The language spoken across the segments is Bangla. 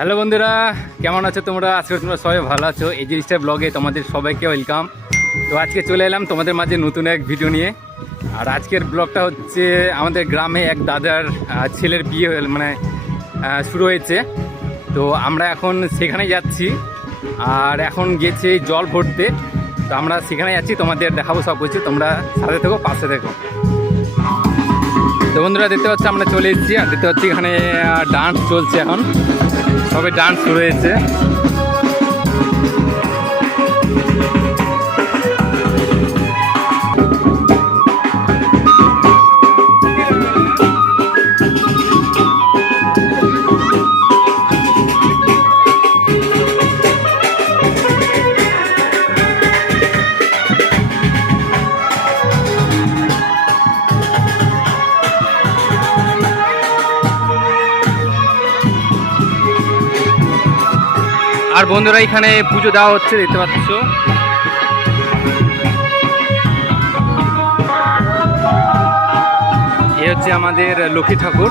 হ্যালো বন্ধুরা, কেমন আছো তোমরা? আজকে তোমরা সবাই ভালো আছো। এই জিনিসটা ব্লগে তোমাদের সবাইকে ওয়েলকাম তো আজকে চলে এলাম তোমাদের মাঝে নতুন এক ভিডিও নিয়ে। আর আজকের ব্লগটা হচ্ছে আমাদের গ্রামে এক দাদার ছেলের বিয়ে মানে শুরু হয়েছে। তো আমরা এখন সেখানে যাচ্ছি। আর এখন গেছে জল ভরতে। তো আমরা সেখানে যাচ্ছি, তোমাদের দেখাবো সব কিছু। তোমরা সাথে থেকো, পাশে থেকো। তো বন্ধুরা, দেখতে পাচ্ছি আমরা চলে এসেছি। আর দেখতে পাচ্ছি এখানে ডান্স চলছে এখন। সবে ডান্স শুরু আর বন্ধুরা এখানে পুজো দেওয়া হচ্ছে দেখতে পাচ্ছ এ হচ্ছে আমাদের লক্ষ্মী ঠাকুর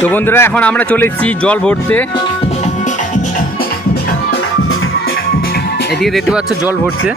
তো বন্ধুরা এখন আমরা চলেছি জল ভরতে। এদিকে দেখতে পাচ্ছ জল ভরছে।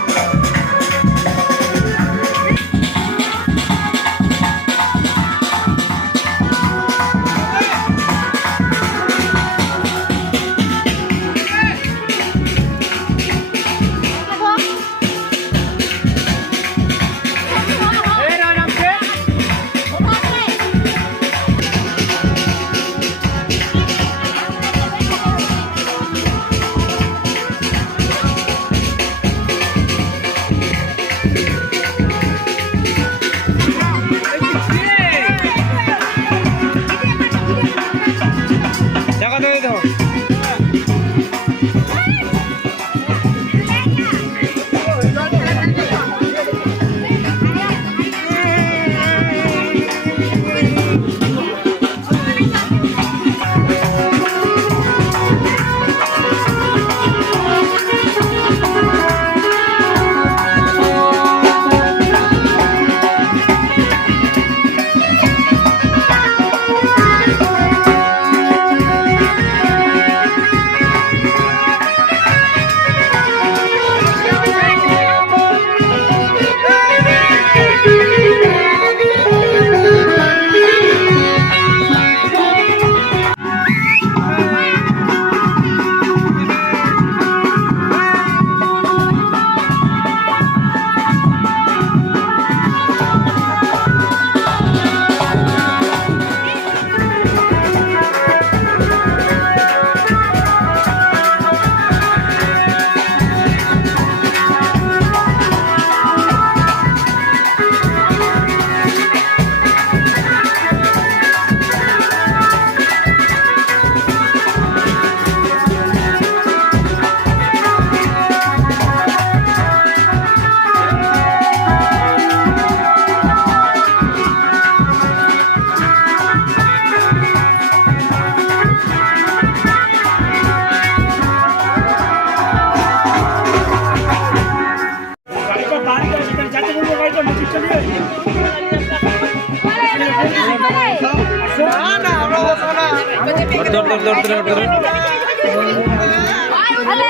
মাখাই মাখাতে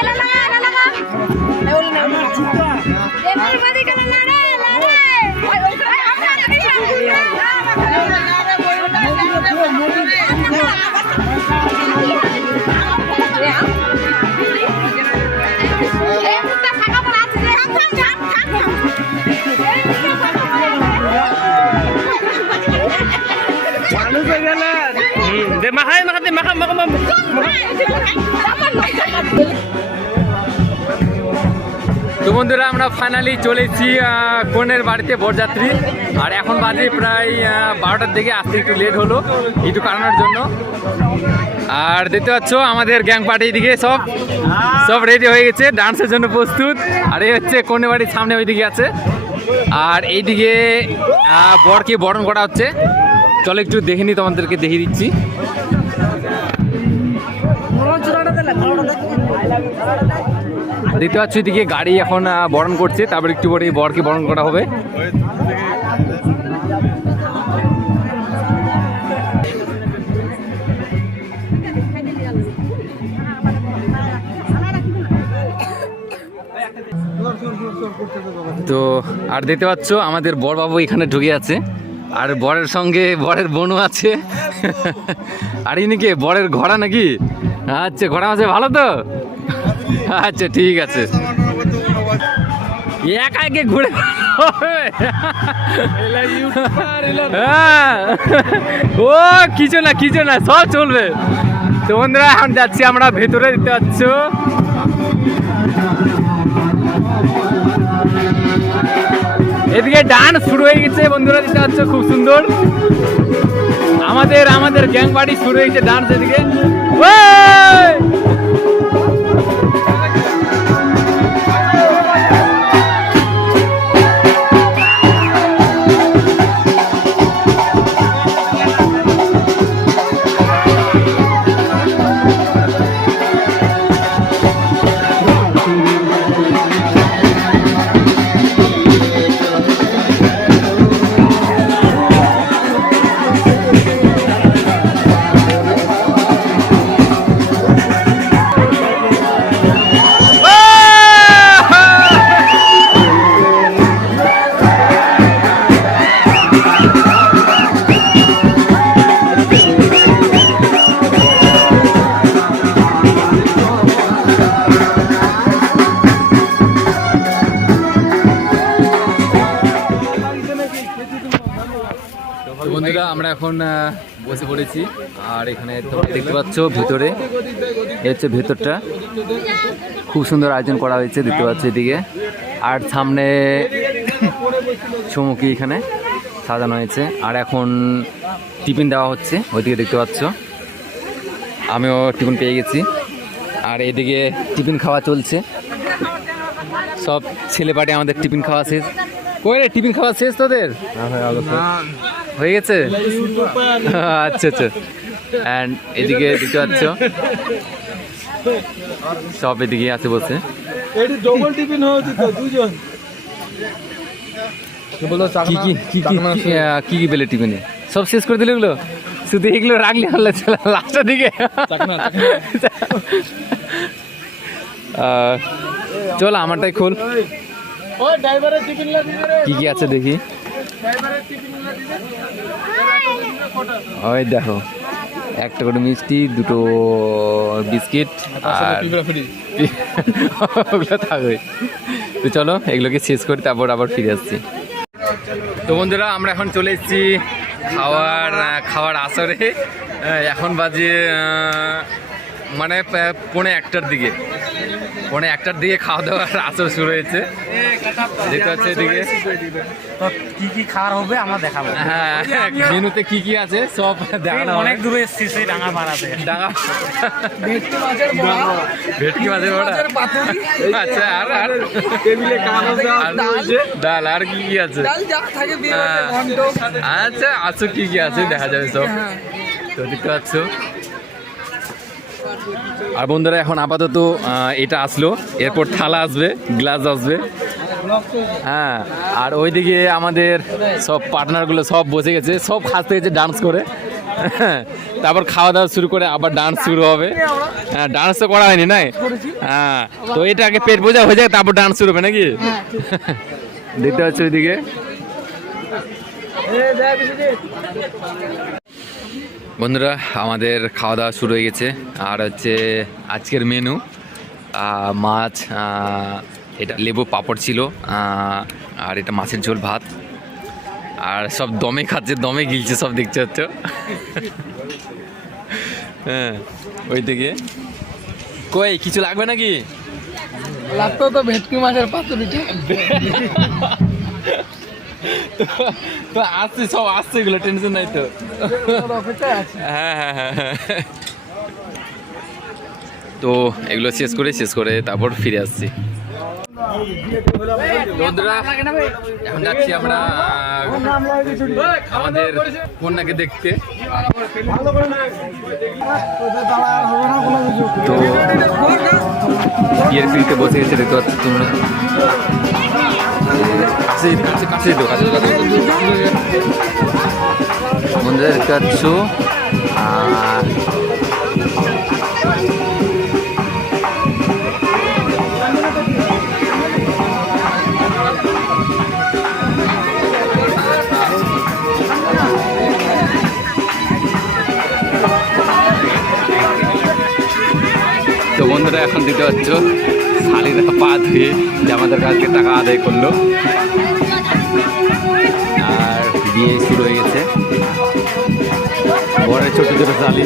মাখা মাখা তো বন্ধুরা, আমরা ফাইনালি চলেছি কনের বাড়িতে বরযাত্রী। আর এখন বাজে প্রায় বারোটার দিকে আসতে একটু লেট হলো একটু কারণের জন্য। আর দেখতে পাচ্ছ, আমাদের গ্যাং পার্টি দিকে সব সব রেডি হয়ে গেছে ডান্সের জন্য প্রস্তুত। আর এই হচ্ছে কনের বাড়ির সামনে ওইদিকে আছে। আর এইদিকে বরকে বরণ করা হচ্ছে। চলো একটু দেখে নি তোমাদেরকে দেখিয়ে দিচ্ছি। দেখতে পাচ্ছ, এদিকে গাড়ি এখন বরণ করছে, তারপর একটু পরে বরকে বরণ করা হবে। তো, আর দেখতে পাচ্ছ, আমাদের বরবাবু এখানে ঢুকে আছে। আর বরের সঙ্গে বরের বোনও আছে। আর ইনি কে, বরের ঘোড়া নাকি? আচ্ছা ঘোড়া আছে, ভালো তো? আচ্ছা ঠিক আছে। একা একে ঘুরে। ও, কিছু না কিছু না, সব চলবে। তো বন্ধুরা, এখন যাচ্ছি আমরা, ভেতরে দিতে পাচ্ছ। এদিকে ডান্স শুরু হয়ে গেছে, বন্ধুরা দিতে পাচ্ছ, খুব সুন্দর। আমাদের আমাদের গ্যাং পার্টি শুরু হয়েছে, ডান্স এদিকে। ওই! বসে পড়েছি। আর এখানে তোমরা দেখতে পাচ্ছ ভেতরে হচ্ছে ভেতরটা। খুব সুন্দর আয়োজন করা হয়েছে, দেখতে পাচ্ছ এদিকে। আর সামনে চুমুকি এখানে সাজানো হয়েছে। আর এখন টিফিন দেওয়া হচ্ছে, ওইদিকে দেখতে পাচ্ছ। আমিও টিফিন পেয়ে গেছি। আর এদিকে টিফিন খাওয়া চলছে। সব ছেলে পাটে আমাদের টিফিন খাওয়া শেষ। কই রে টিফিন খাওয়া শেষ তোদের? হয়ে গেছে? আচ্ছা আচ্ছা। অ্যান্ড এদিকে দেখতে পাচ্ছ সব এদিকে আছে বসে ডবল টিফিন হয়েছে তো দুজন। কি কি কি কি কি, আহ, কি কি পেলে টিফিনে? সব শেষ করে দিলে এগুলো? শুধু এগুলো রাখলে হলে লাস্টের দিকে। চল আমারটাই খোল। কি কি আছে দেখি? ওই দেখো একটা করে মিষ্টি দুটো বিস্কিট আর ওগুলো থাকবে। তো চলো এগুলোকে শেষ করি তারপর আবার ফিরে আসছি। তো বন্ধুরা আমরা এখন চলে এসেছি খাওয়ার খাওয়ার আসরে। এখন বাজে মানে পৌনে একটার দিকে। পৌনে একটার দিকে খাওয়া দাওয়ার আসর শুরু হয়েছে। দেখতে পাচ্ছি এদিকে। কি কি খাওয়ার হবে আমরা দেখাবো। হ্যাঁ মেনুতে কি কি আছে সব দেখানো অনেক অনেক দূরে এসেছি সেই ডাঙা পাড়াতে। ডাঙা ভেটকি মাছের বড়া। আচ্ছা আর আর? টেবিলে কাগজ আর ডাল আর কি কি আছে? হ্যাঁ। আচ্ছা আছো কি কি আছে দেখা যাবে সব। তো দেখতে পাচ্ছ। আর বন্ধুরা, এখন আপাতত এটা আসলো। এরপর থালা আসবে, গ্লাস আসবে। হ্যাঁ আর ওইদিকে আমাদের সব পার্টনারগুলো সব বসে গেছে, সব হাসতে গেছে ডান্স করে। তারপর খাওয়া দাওয়া শুরু করে আবার ডান্স শুরু হবে। হ্যাঁ ডান্স তো করা হয়নি, নাই? হ্যাঁ তো এটা আগে পেট বোঝা হয়ে যায় তারপর ডান্স শুরু হবে নাকি? দেখতে পাচ্ছ ওইদিকে। বন্ধুরা আমাদের খাওয়া দাওয়া শুরু হয়ে গেছে। আর হচ্ছে আজকের মেনু মাছ এটা লেবু পাপড় ছিল আর এটা মাছের ঝোল ভাত। আর সব দমে খাচ্ছে দমে গিলছে সব দেখতে হচ্ছে হ্যাঁ ওই থেকে কই কিছু লাগবে নাকি? লাগতো তো ভেটকি মাছের পাতুরিটা তো আসছে, সব আসছে এগুলো টেনশন নাই তো। হ্যাঁ হ্যাঁ হ্যাঁ হ্যাঁ। তো এগুলো শেষ করে শেষ করে তারপর ফিরে আসছি। বন্ধুরা, এখন যাচ্ছি আমরা, আমাদের কন্যাকে দেখতে। তো, বিয়ের পিড়িতে বসে গেছে দেখতে তোমরা। বন্ধুরা দেখতে পাচ্ছ আর তো বন্ধুরা এখন দিতে পারছ শালিরা পা ধুয়ে যে আমাদের কাছে টাকা আদায় করল। বিয়ে শুরু হয়ে গেছে। বড় ছোট ছোট জালি।